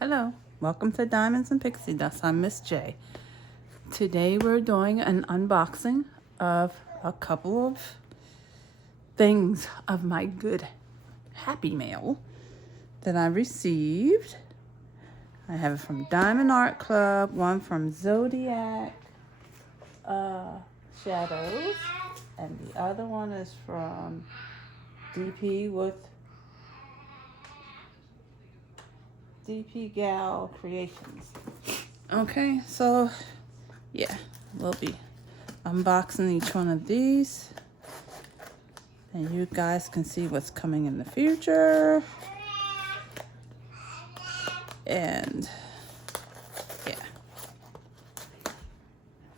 Hello, welcome to Diamonds and Pixie Dust. I'm Miss J. Today we're doing an unboxing of a couple of things of my good Happy Mail that I received. I have it from Diamond Art Club, one from Zodiac Shadows, and the other one is from DP Gal Creations. Okay, so yeah, we'll be unboxing each one of these, and you guys can see what's coming in the future. And yeah,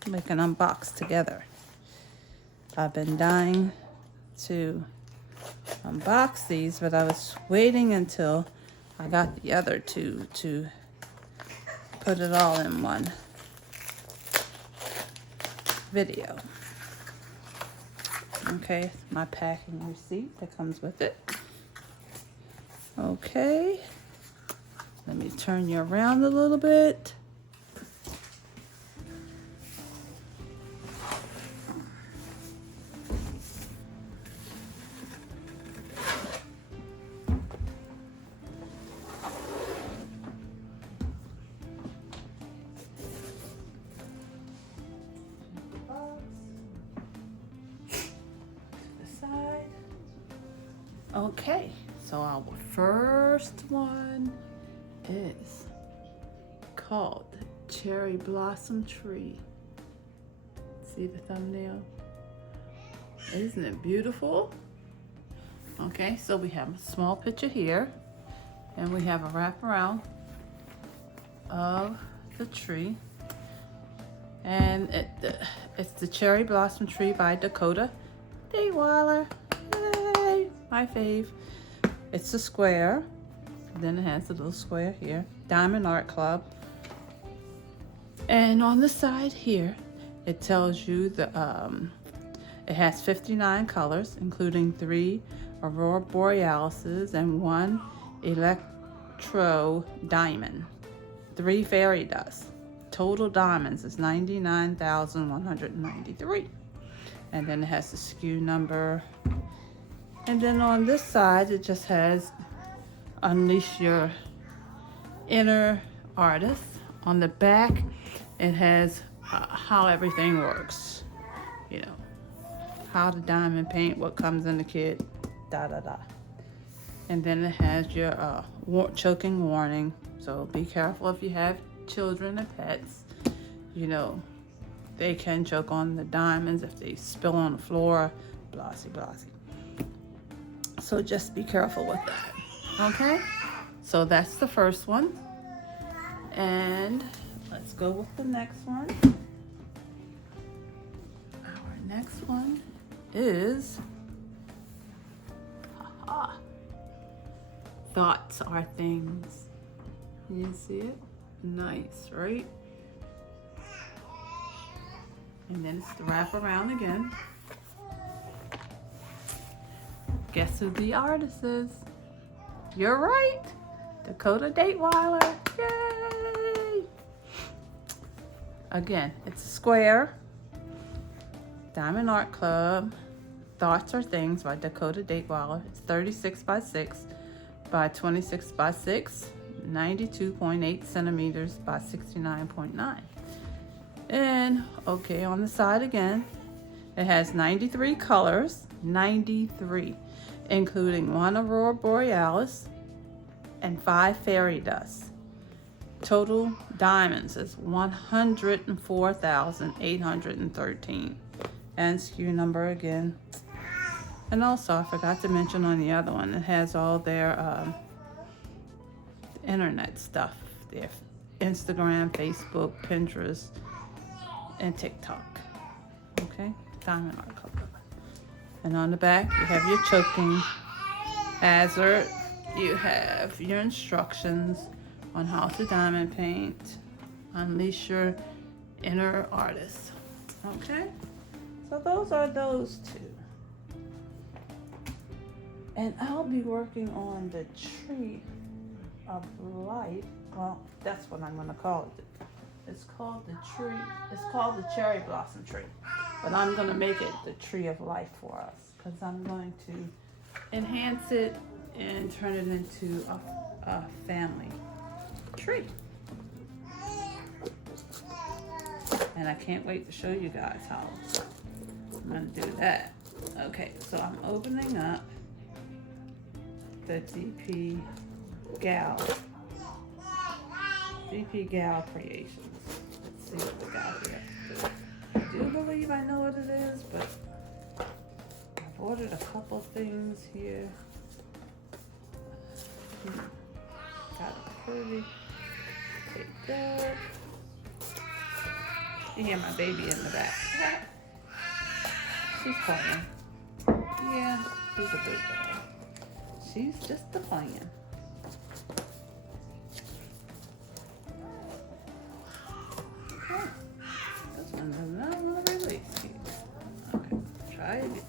we can unbox together. I've been dying to unbox these, but I was waiting until I got the other two to put it all in one video. Okay, my packing receipt that comes with it. Okay, let me turn you around a little bit. Okay, so our first one is called Cherry Blossom Tree. See the thumbnail? Isn't it beautiful? Okay, so we have a small picture here, and we have a wraparound of the tree, and it's the Cherry Blossom Tree by Dakota. Daetwiler. My fave. It's a square, then it has a little square here, Diamond Art Club, and on the side here it tells you it has 59 colors, including 3 aurora borealises and 1 electro diamond, 3 fairy dust. Total diamonds is 99,193, and then it has the SKU number. And then on this side, it just has Unleash Your Inner Artist. On the back, it has how everything works. You know, how to diamond paint, what comes in the kit, da-da-da. And then it has your choking warning. So be careful if you have children or pets. You know, they can choke on the diamonds if they spill on the floor, blasey, blasey. So just be careful with that, okay? So that's the first one. And let's go with the next one. Our next one is, Thoughts Are Things. You see it? Nice, right? And then it's the wraparound again. Guess who the artist is? You're right, Dakota Daetwiler. Yay! Again, it's a square. Diamond Art Club. Thoughts Are Things by Dakota Daetwiler. It's 36 by 6 by 26 by 6, 92.8 centimeters by 69.9. And okay, on the side again, it has 93 colors, 93. Including 1 aurora borealis and 5 fairy dust. Total diamonds is 104,813. And SKU number again. And also, I forgot to mention on the other one, it has all their internet stuff. Their Instagram, Facebook, Pinterest, and TikTok. Okay, Diamond Art Club. And on the back, you have your choking hazard. You have your instructions on how to diamond paint. Unleash Your Inner Artist. Okay? So those are those two. And I'll be working on the tree of Life. Well, that's what I'm going to call it. It's called the tree. It's called the cherry blossom tree. But I'm going to make it the tree of life for us because I'm going to enhance it and turn it into a family tree. And I can't wait to show you guys how I'm going to do that. Okay, so I'm opening up the DP Gal Creations. Let's see what we got here. I do believe I know what it is, but I've ordered a couple things here. Got a pretty big dog. You hear my baby in the back. She's playing. Yeah, she's a good dog. She's just a playing. Oh, this one does not want to release you. Okay, try it.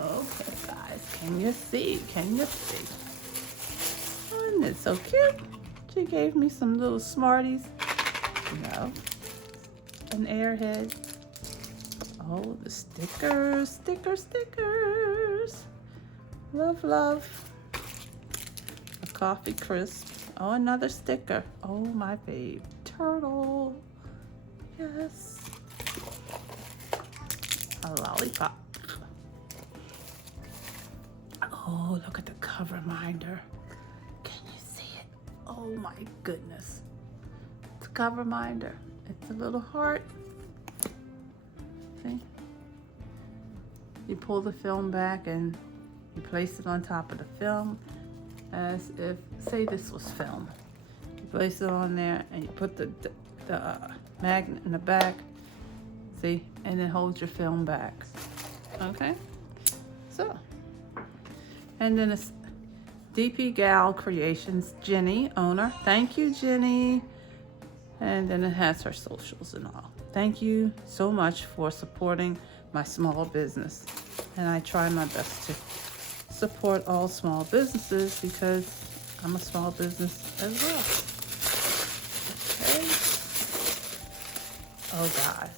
Okay, guys, can you see? Can you see? Oh, isn't it so cute? She gave me some little Smarties. No. An airhead. Oh, the stickers. Stickers. Love, love. A coffee crisp. Oh, another sticker. Oh, my babe. Turtle. Yes. A lollipop. Oh, look at the cover reminder. Oh my goodness. It's a cover reminder. It's a little heart. See? You pull the film back and you place it on top of the film as if, say this was film. You place it on there and you put the magnet in the back. See? And it holds your film back. Okay? So. And then it's DP Gal Creations, Jenny, owner. Thank you, Jenny. And then it has her socials and all. Thank you so much for supporting my small business. And I try my best to support all small businesses because I'm a small business as well. Okay. Oh, God.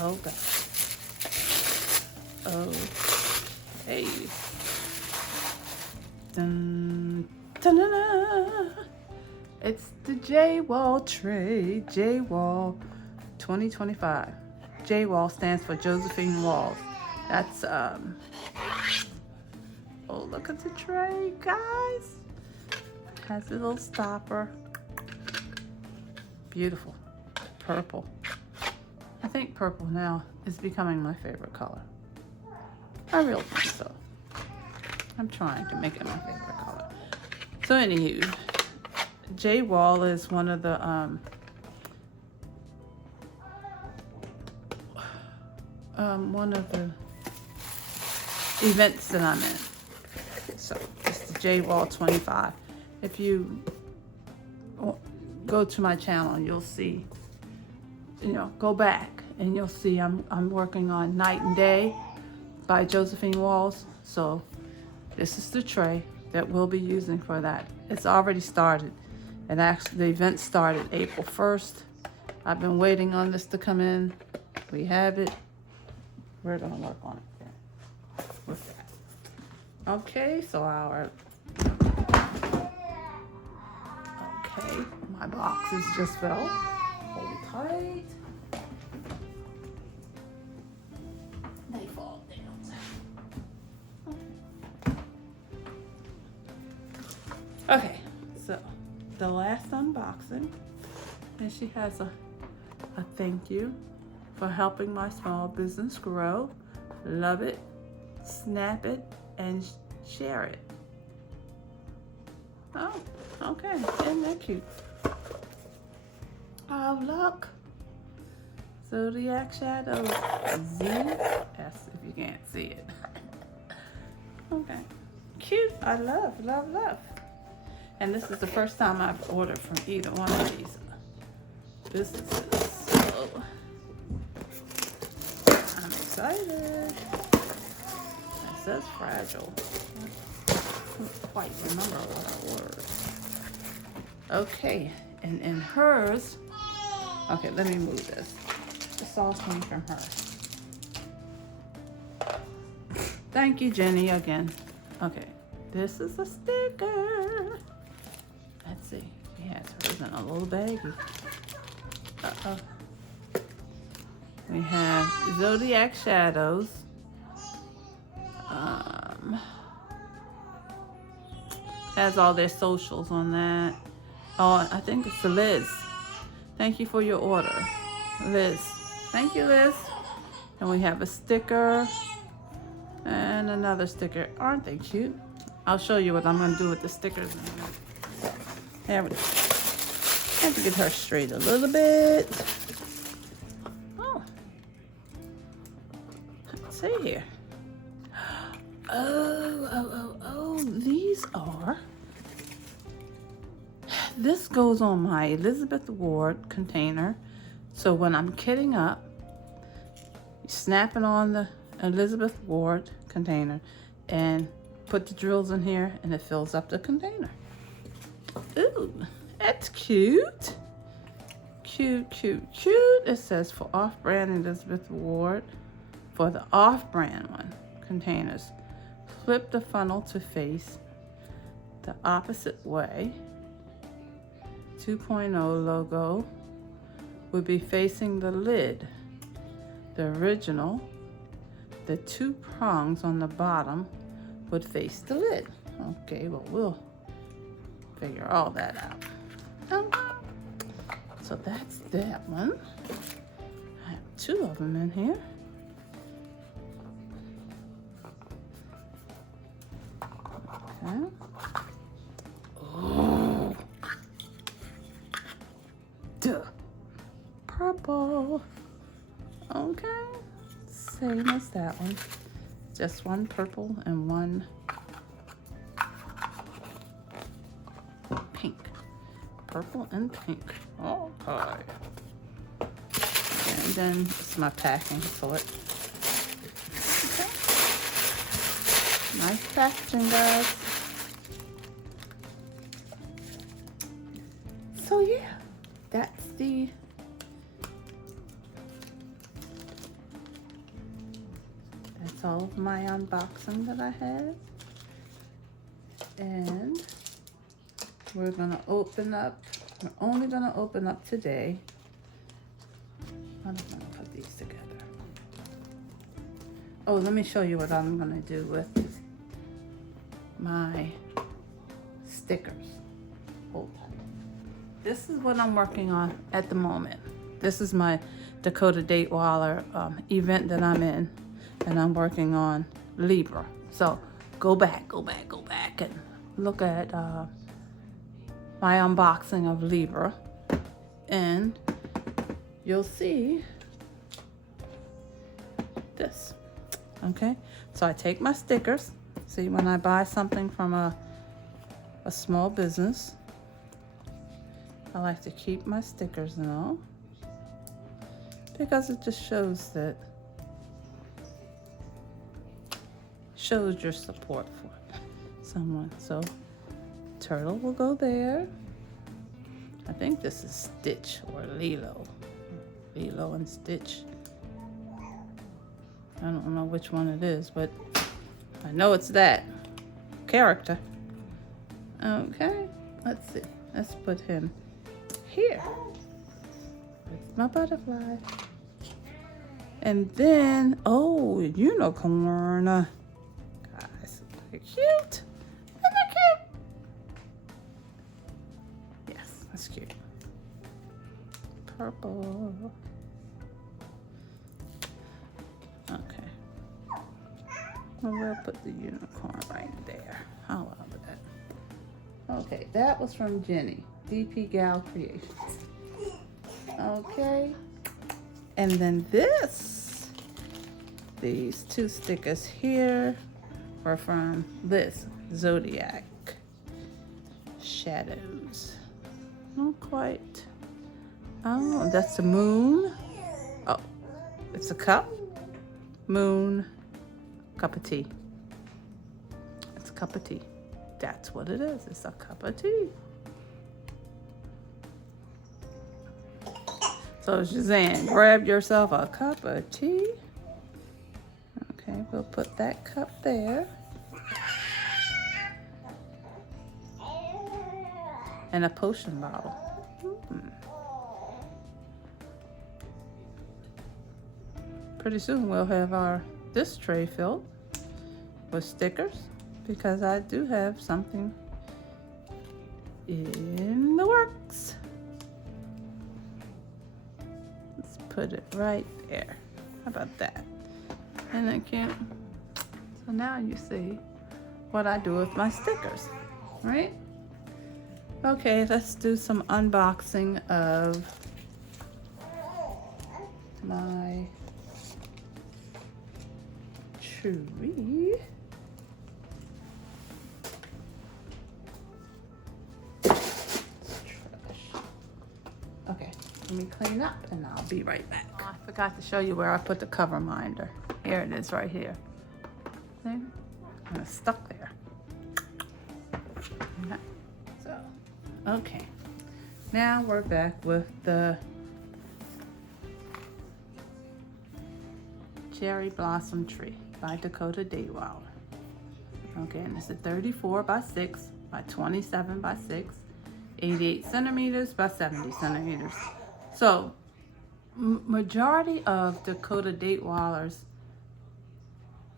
Oh, God. Oh, hey. Dun, dun, dun, dun. It's the J-Wall tray. J-Wall 2025. J-Wall stands for Josephine Walls. That's oh, look at the tray, guys. Has a little stopper. Beautiful. Purple. I think purple now is becoming my favorite color. I really think so. I'm trying to make it my favorite color. So anywho, J-Wall is one of the events that I'm in. So it's the J-Wall 25. If you go to my channel, you'll see, go back and you'll see I'm working on Night and Day by Josephine Walls. So this is the tray that we'll be using for that. It's already started. And actually, the event started April 1st. I've been waiting on this to come in. We have it. We're gonna work on it with that. Okay, so okay, my boxes just fell. Hold tight. They fall down. Okay, so the last unboxing, and she has a thank you for helping my small business grow. Love it, snap it, and share it. Oh, okay, isn't that cute? Oh, look. Zodiac Shadow ZS, if you can't see it. Okay, cute. I love. And this is the first time I've ordered from either one of these businesses. So I'm excited. says fragile. I don't quite remember what I ordered. Okay, and in hers, okay, let me move this. This all came from her. Thank you, Jenny, again. Okay, this is a sticker. Let's see. He has hers in a little baggie. Uh-oh. We have Zodiac Shadows. Has all their socials on that. Oh, I think it's Liz. Thank you for your order, Liz. Thank you, Liz. And we have a sticker and another sticker. Aren't they cute? I'll show you what I'm going to do with the stickers in a minute. There we go. I have to get her straight a little bit. Oh. Let's see here. Oh, these are. This goes on my Elizabeth Ward container. So when I'm kitting up, you snap it on the Elizabeth Ward container and put the drills in here and it fills up the container. Ooh, that's cute. Cute, cute, cute. It says for off-brand Elizabeth Ward. For the off-brand one, containers. Flip the funnel to face the opposite way. 2.0 logo would be facing the lid. The original, the two prongs on the bottom would face the lid. Okay, well, we'll figure all that out. So that's that one. I have two of them in here. Okay. Oh. Duh. Purple. Okay. Same as that one. Just one purple and one pink. Purple and pink. Okay. And then it's my packing for it. Okay. Nice packaging, guys. So yeah, that's all of my unboxing that I have. And we're gonna open up, we're only gonna open up today. I'm gonna put these together. Oh, let me show you what I'm gonna do with my stickers. Hold on. This is what I'm working on at the moment. This is my Dakota Daetwiler event that I'm in, and I'm working on Libra. So go back and look at my unboxing of Libra, and you'll see this. Okay, so I take my stickers. See, when I buy something from a small business, I like to keep my stickers and all, because it just shows your support for someone. So turtle will go there. I think this is Stitch or Lilo and Stitch. I don't know which one it is, but I know it's that character. Okay, let's see. Let's put him here. It's my butterfly. And then, oh, unicorn. Guys, they're cute. Isn't that cute? Yes, that's cute. Purple. Okay. Well, we'll put the unicorn right there. How about that? Okay, that was from Jenny, DP Gal Creations. Okay. And then these two stickers here are from this Zodiac Shadows. Not quite. Oh, that's the moon. Oh, it's a cup. Moon, cup of tea. cup of tea. That's what it is. It's a cup of tea. So Suzanne, grab yourself a cup of tea. Okay, we'll put that cup there. And a potion bottle. Pretty soon we'll have this tray filled with stickers, because I do have something in the works. Let's put it right there. How about that? Isn't that cute? So now you see what I do with my stickers, right? Okay, let's do some unboxing of my tree. Okay, let me clean up and I'll be right back. Oh, I forgot to show you where I put the cover minder. Here it is right here. See? And it's stuck there. Okay. So, okay. Now we're back with the Cherry Blossom Tree by Dakota Daetwiler. Okay, and it's a 34 by 6 by 27 by 6, 88 centimeters by 70 centimeters. So, majority of Dakota Daetwiler's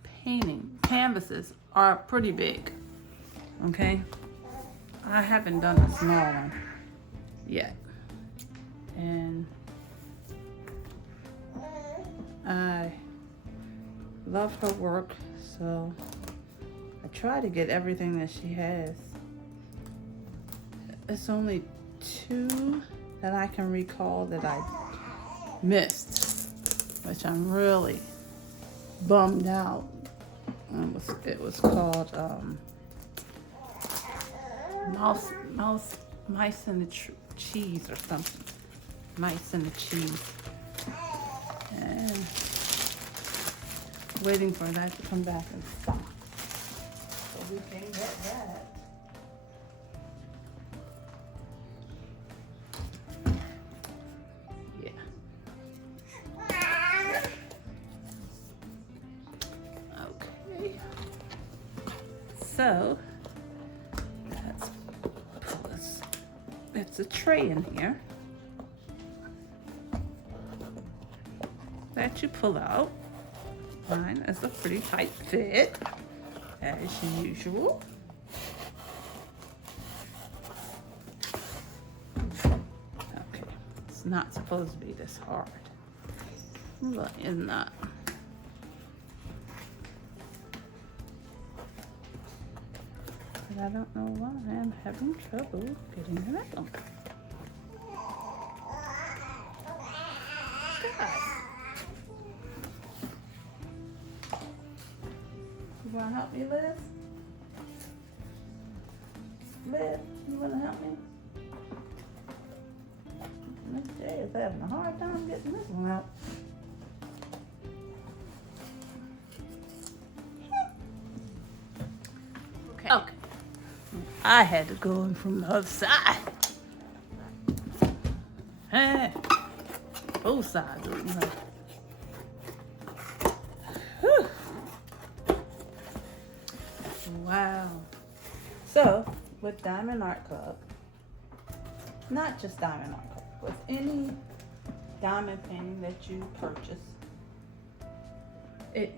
painting canvases are pretty big. Okay, I haven't done a small one yet, and I love her work, so I try to get everything that she has. It's only 2 that I can recall that I missed, which I'm really bummed out. It was called Mice in the Cheese or something. Mice in the Cheese. And waiting for that to come back in stock, so we can get that. Yeah. Okay. So let's pull this. It's a tray in here that you pull out. Mine is a pretty tight fit, as usual. Okay, it's not supposed to be this hard, but it's not. But I don't know why I'm having trouble getting it out. God. You want to help me, Liz? Liz, you want to help me? Miss J is having a hard time getting this one out. Okay. I had to go in from the other side. Hey, both sides of it. Wow. So, with Diamond Art Club, not just Diamond Art Club, with any diamond painting that you purchase, it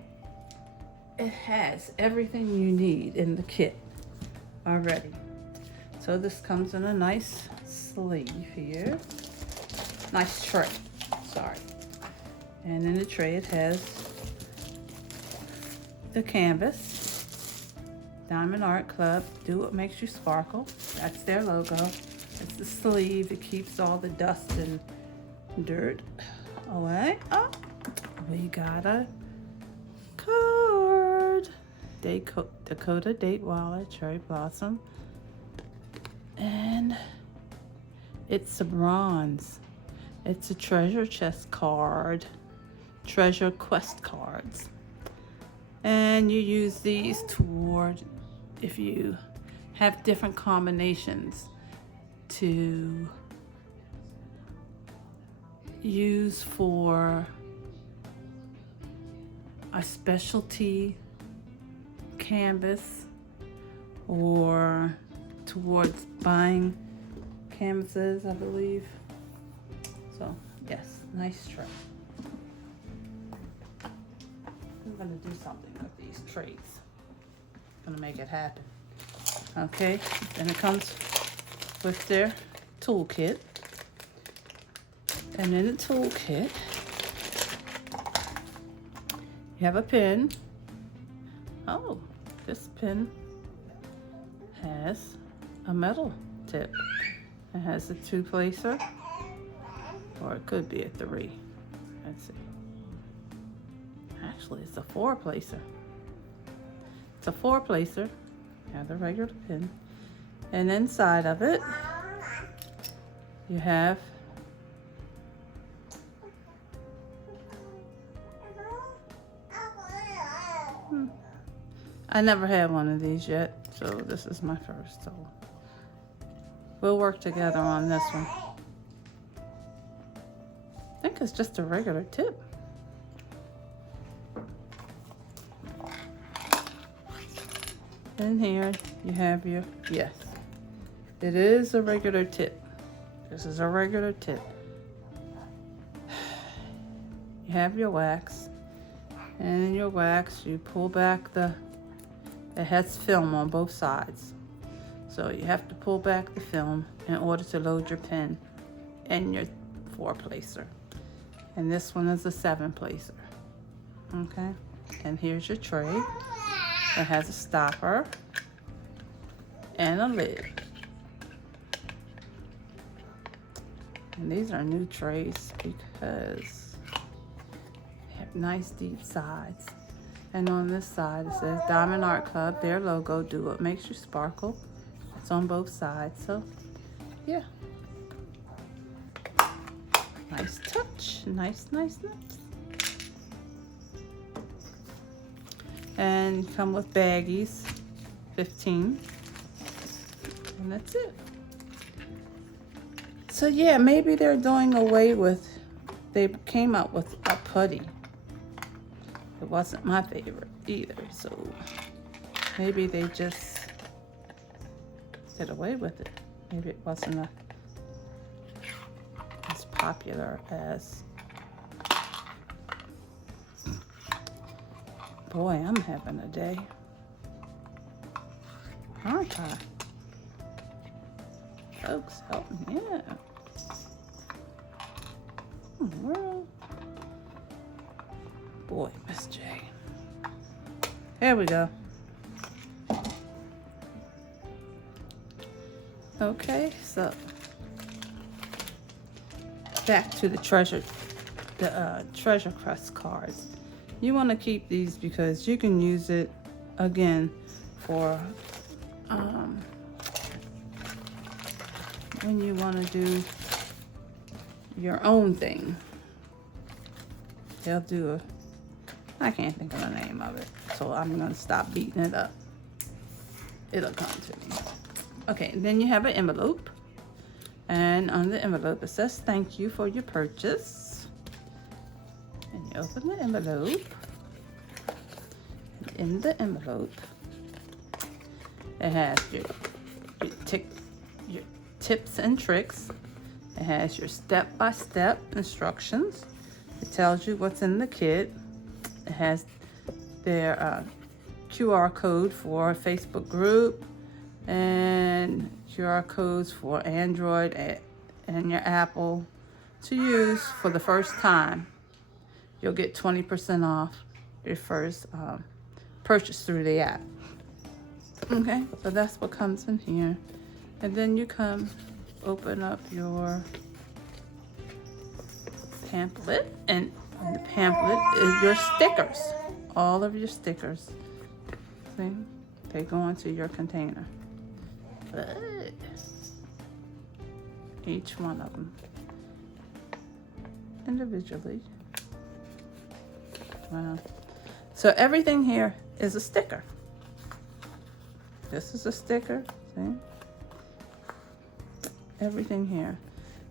has everything you need in the kit already. So this comes in a nice sleeve here. Nice tray, sorry. And in the tray it has the canvas. Diamond Art Club, do what makes you sparkle. That's their logo. It's the sleeve. It keeps all the dust and dirt away. Oh, we got a card. Dakota Daetwiler Cherry Blossom. And it's a bronze. It's a treasure chest card. Treasure quest cards. And you use these toward if you have different combinations to use for a specialty canvas or towards buying canvases, I believe. So yes, nice tray. I'm gonna do something with these trays. I'm gonna make it happen. Okay, then it comes with their toolkit. And in the toolkit, you have a pin. Oh, this pin has a metal tip. It has a 2-placer, or it could be a 3. Let's see. Actually, it's a 4-placer. It's a 4-placer. You have the regular pin. And inside of it, you have I never had one of these yet, so this is my first. So we'll work together on this one. I think it's just a regular tip. In here you have your, yes, it is a regular tip. This is a regular tip. You have your wax, and in your wax you pull back it has film on both sides. So you have to pull back the film in order to load your pen and your 4-placer. And this one is a 7-placer. Okay, and here's your tray. It has a stopper and a lid. And these are new trays because they have nice deep sides. And on this side it says Diamond Art Club, their logo, do what makes you sparkle. It's on both sides, so yeah. Nice touch, nice, nice, nice. And come with baggies, 15. And that's it. So yeah, maybe they're doing away with, they came out with a putty. It wasn't my favorite either, so maybe they just did away with it. Maybe it wasn't as popular as. Boy, I'm having a day, aren't I? Folks, help me out. Well, boy, Miss J. There we go. Okay, so back to the treasure crest cards. You want to keep these because you can use it again for when you want to do your own thing. They'll do I can't think of the name of it, so I'm going to stop beating it up. It'll come to me. Okay, then you have an envelope. And on the envelope it says thank you for your purchase. And you open the envelope. And in the envelope it has your tips and tricks. It has your step-by-step instructions. It tells you what's in the kit. It has their QR code for a Facebook group and QR codes for Android and your Apple to use for the first time. You'll get 20% off your first purchase through the app. Okay, so that's what comes in here. And then you open up your pamphlet, and in the pamphlet is your stickers. All of your stickers. See? They go into your container. Each one of them individually. Wow. So everything here is a sticker. This is a sticker, see? Everything here.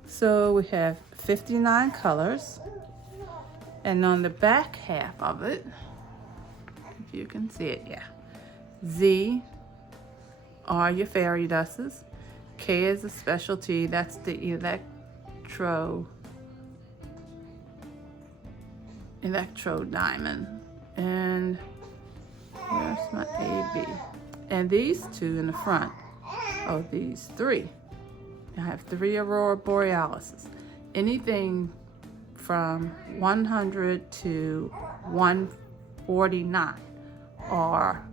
So we have 59 colors. And on the back half of it, if you can see it, yeah. Z are your fairy dusters. K is a specialty, that's the electro diamond. And where's my AB? And these two in the front, oh, these three. I have 3 aurora borealises. Anything from 100 to 149 are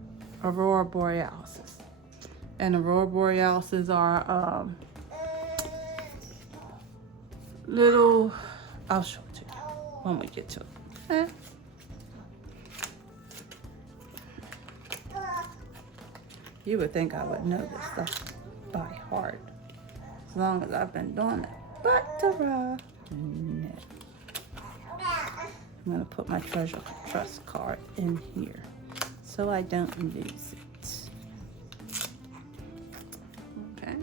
aurora borealises. And aurora borealises are little, I'll show it to you when we get to it. Okay? You would think I would know this stuff by heart, as long as I've been doing it. But no. I'm gonna put my treasure trust card in here so I don't lose it. Okay.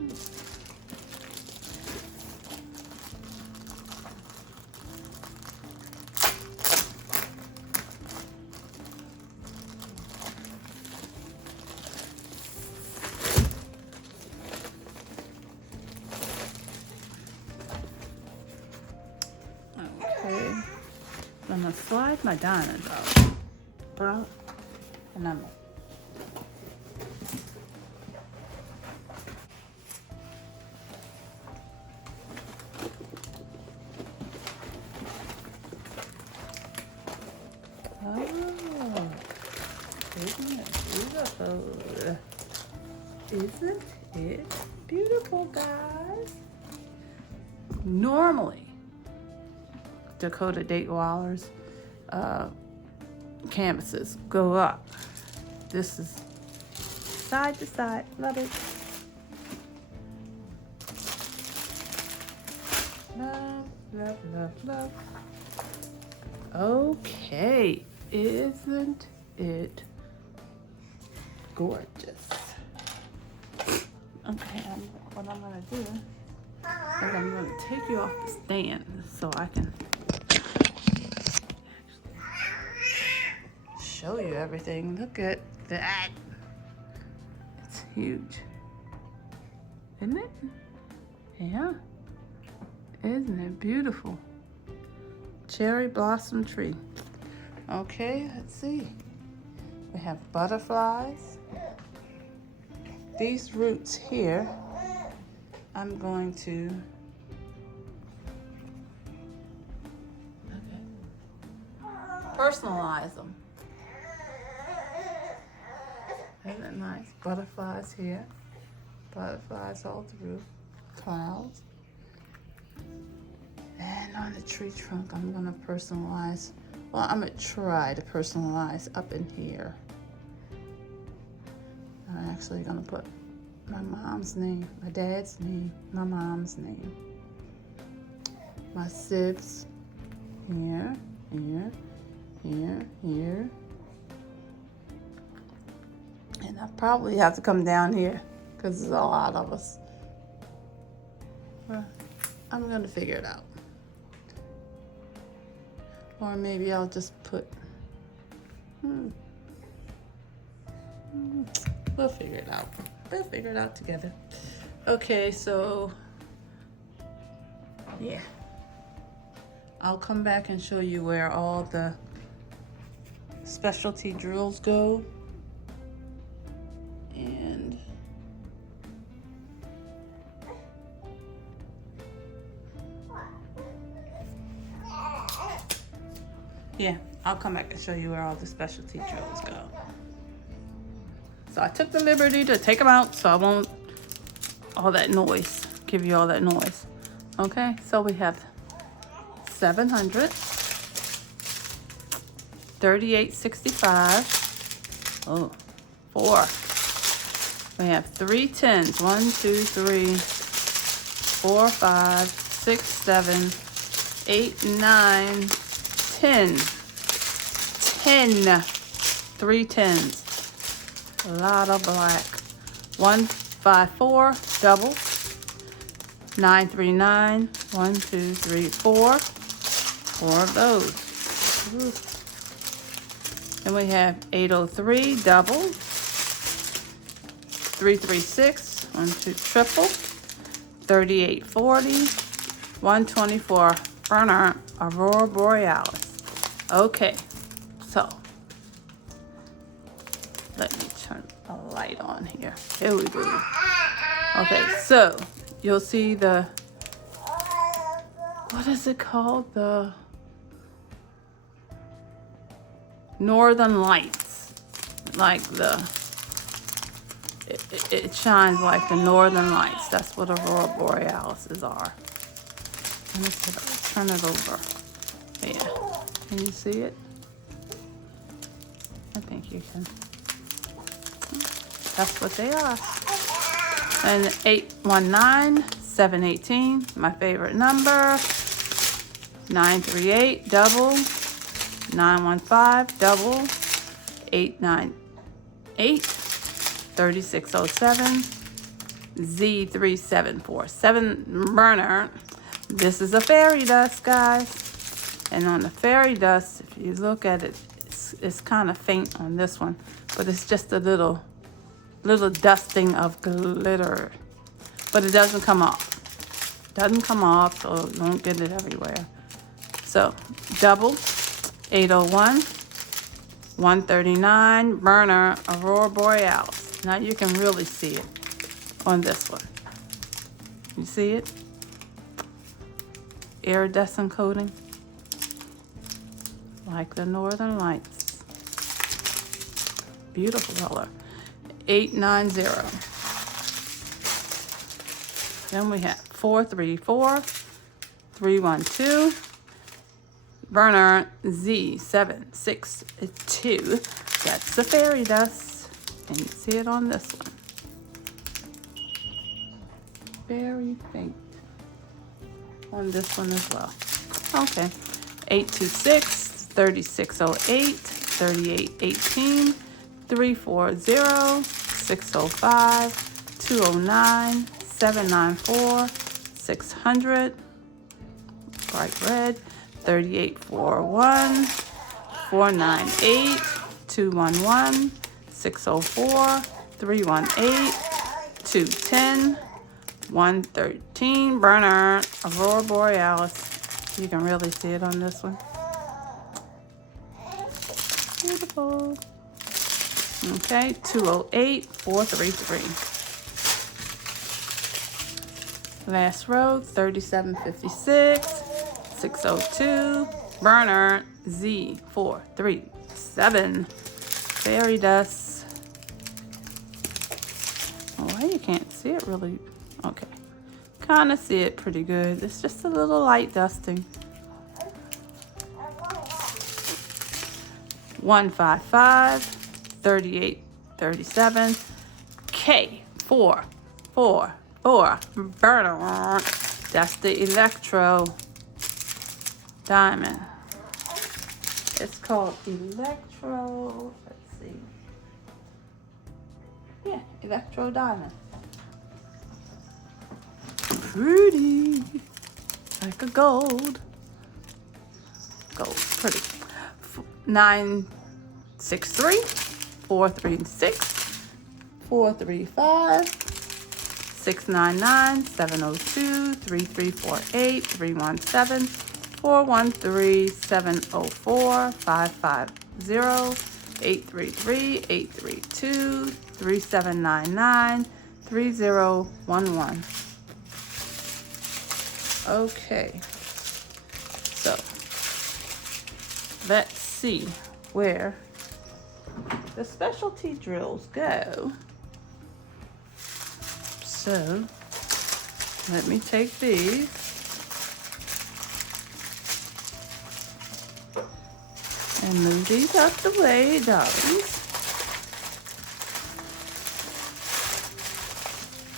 I'm gonna slide my diamonds out, bro, and I'm isn't it beautiful? Isn't it beautiful, guys? Normally, Dakota Daetwiler's canvases go up. This is side to side. Love it. Love, love, love, love. Okay, isn't it gorgeous? Okay, what I'm gonna do is I'm gonna take you off the stand so I can show you everything. Look at that. It's huge. Isn't it? Yeah. Isn't it beautiful? Cherry blossom tree. Okay, let's see. We have butterflies. These roots here, I'm going to personalize them. Isn't it nice? Butterflies here. Butterflies all through. Clouds. And on the tree trunk, I'm gonna personalize. Well, I'm gonna try to personalize up in here. I'm actually gonna put my mom's name, my dad's name, my mom's name. My sibs. Here, here, here, here. And I probably have to come down here because there's a lot of us. Well, I'm gonna figure it out. Or maybe I'll just put, we'll figure it out. We'll figure it out together. Okay, so, yeah. I'll come back and show you where all the specialty drills go. And yeah, I'll come back and show you where all the specialty drills go. So I took the liberty to take them out so I won't all that noise, give you all that noise. Okay, so we have 700, 38.65. Oh, 4. We have 3 10s. 1, 2, 3, 4, 5, 6, 7, 8, 9, 10. 10. 3 10s. A lot of black. 154 double, 939, 1, 2, 3, 4. 4 of those. Ooh. Then we have 803 double, 336, 1, 2 triple, 3840, 124 burner Aurora Borealis. Okay, so let me turn a light on here. Here we go. Okay, so you'll see the, what is it called? The Northern Lights. Like the, it shines like the Northern Lights. That's what Aurora Borealises are. Let me turn it over. Yeah, can you see it? I think you can. That's what they are. And 819, 718, my favorite number. 938 double, 915 double, 898, 3607, Z3747 burner. This is a fairy dust, guys. And on the fairy dust, if you look at it, it's kind of faint on this one, but it's just a little dusting of glitter. But it doesn't come off. Doesn't come off, so don't get it everywhere. So, double, 801, 139, burner, Aurora Borealis. Now you can really see it on this one. You see it? Iridescent coating. Like the Northern Lights. Beautiful color. 890. Then we have 434, 312, burner Z762. That's the fairy dust. And you see it on this one. Very faint on this one as well. Okay. 826, 3608, 3818, 340, 605, 209, 794, 600, bright red, 3841, 498, 211, 604, 318, 210, 113, burner, Aurora Borealis. You can really see it on this one. Beautiful. Okay, 208, 433. Last row, 3756, 602, burner, Z437. Fairy dust. Oh, well, you can't see it really. Okay. Kind of see it pretty good. It's just a little light dusting. 155, 3837, K444 burner. That's the electro diamond. It's called electro. Let's see. Yeah, electro diamond. Pretty, like a gold. Gold, pretty. 963, 436, 435, 699, 702, 3348, 317, 413, 704, 550, 833, 832, 3799, 3011. Okay, so let's see where the specialty drills go. So let me take these and move these out the way, darlings.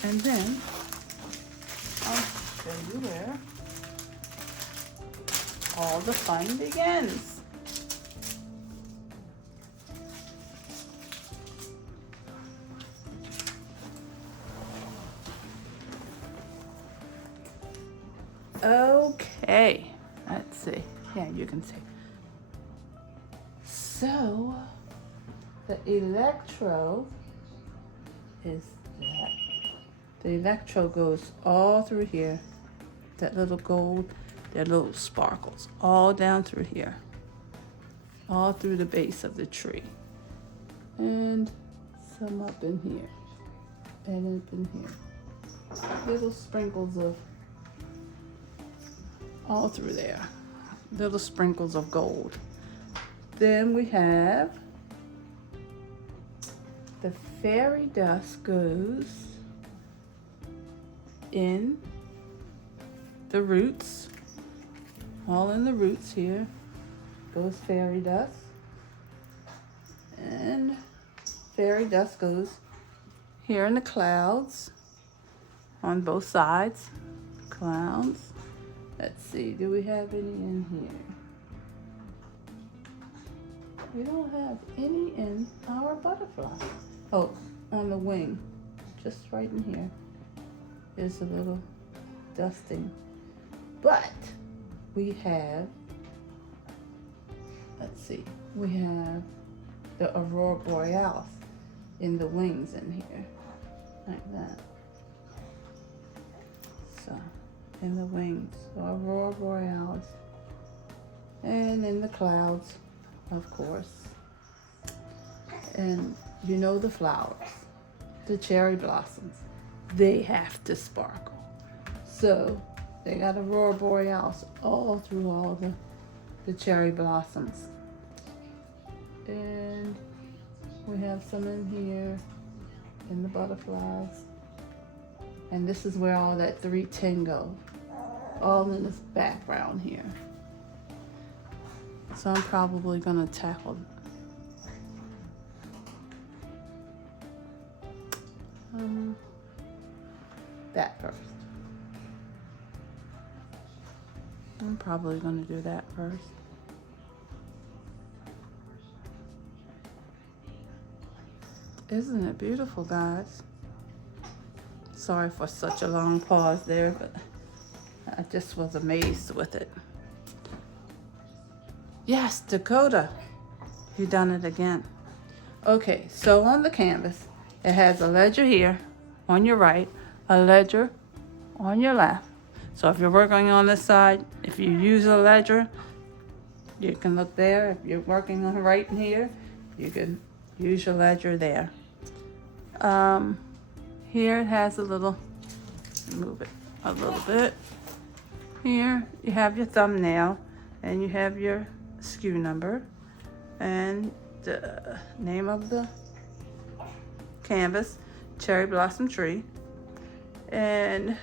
And then I'll show you where all the fun begins. Okay, let's see. Yeah, you can see. So, the electro is that. The electro goes all through here. That little gold, that little sparkles, all down through here. All through the base of the tree. And some up in here. And up in here. Little sprinkles of, all through there. Little sprinkles of gold. Then we have the fairy dust goes in the roots. All in the roots here goes fairy dust. And fairy dust goes here in the clouds on both sides. Clouds. Let's see, do we have any in here? We don't have any in our butterfly. Oh, on the wing, just right in here is a little dusting. But we have, let's see, we have the aurora borealis in the wings in here, like that. So, in the wings, aurora borealis, and in the clouds, of course. And you know the flowers, the cherry blossoms, they have to sparkle. So they got aurora borealis all through all the cherry blossoms. And we have some in here in the butterflies. And this is where all that 310 goes, all in this background here. So I'm probably gonna tackle that first. I'm probably gonna do that first. Isn't it beautiful, guys? Sorry for such a long pause there, but I just was amazed with it. Yes, Dakota, you done it again. Okay, so on the canvas, it has a ledger here on your right, a ledger on your left. So if you're working on this side, if you use a ledger, you can look there. If you're working on right in here, you can use your ledger there. Here it has a little, move it a little bit. Here you have your thumbnail and you have your SKU number and the name of the canvas, Cherry Blossom Tree. And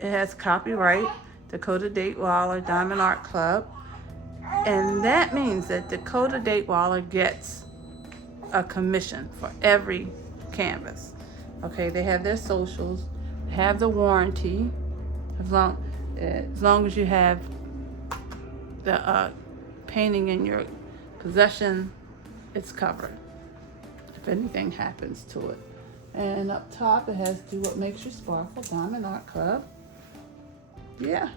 it has copyright, Dakota Daetwiler Diamond Art Club. And that means that Dakota Daetwiler gets a commission for every canvas. Okay, they have their socials, they have the warranty. As long as you have the painting in your possession, it's covered if anything happens to it. And up top it has Do What Makes You Sparkle, Diamond Art Club. Yeah.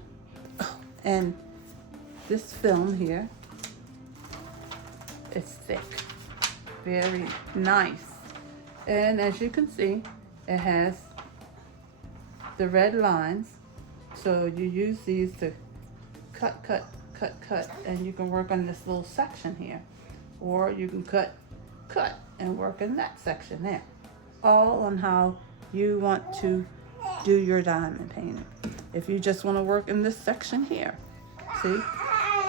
And this film here, it's thick, very nice. And as you can see, it has the red lines. So you use these to cut, and you can work on this little section here. Or you can cut, and work in that section there. All on how you want to do your diamond painting. If you just want to work in this section here, see?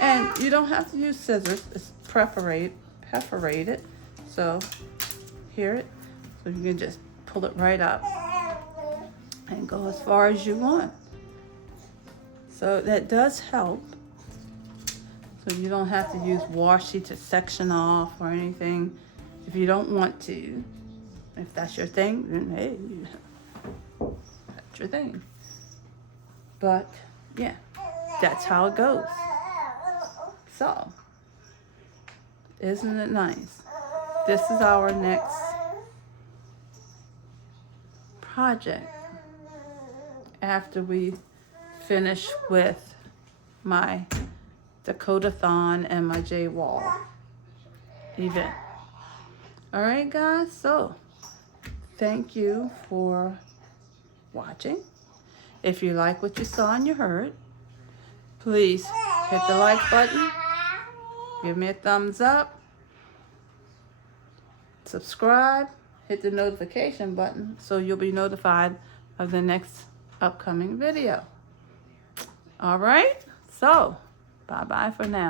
And you don't have to use scissors, it's perforated. So here so you can just pull it right up and go as far as you want. So that does help. So you don't have to use washi to section off or anything if you don't want to. If that's your thing, then hey, that's your thing. But yeah, that's how it goes. So, isn't it nice? This is our next project after we finish with my Dakota-thon and my J-wall event. All right, guys, so thank you for watching. If you like what you saw and you heard, please hit the like button, give me a thumbs up, subscribe, hit the notification button so you'll be notified of the next upcoming video. All right, so bye-bye for now.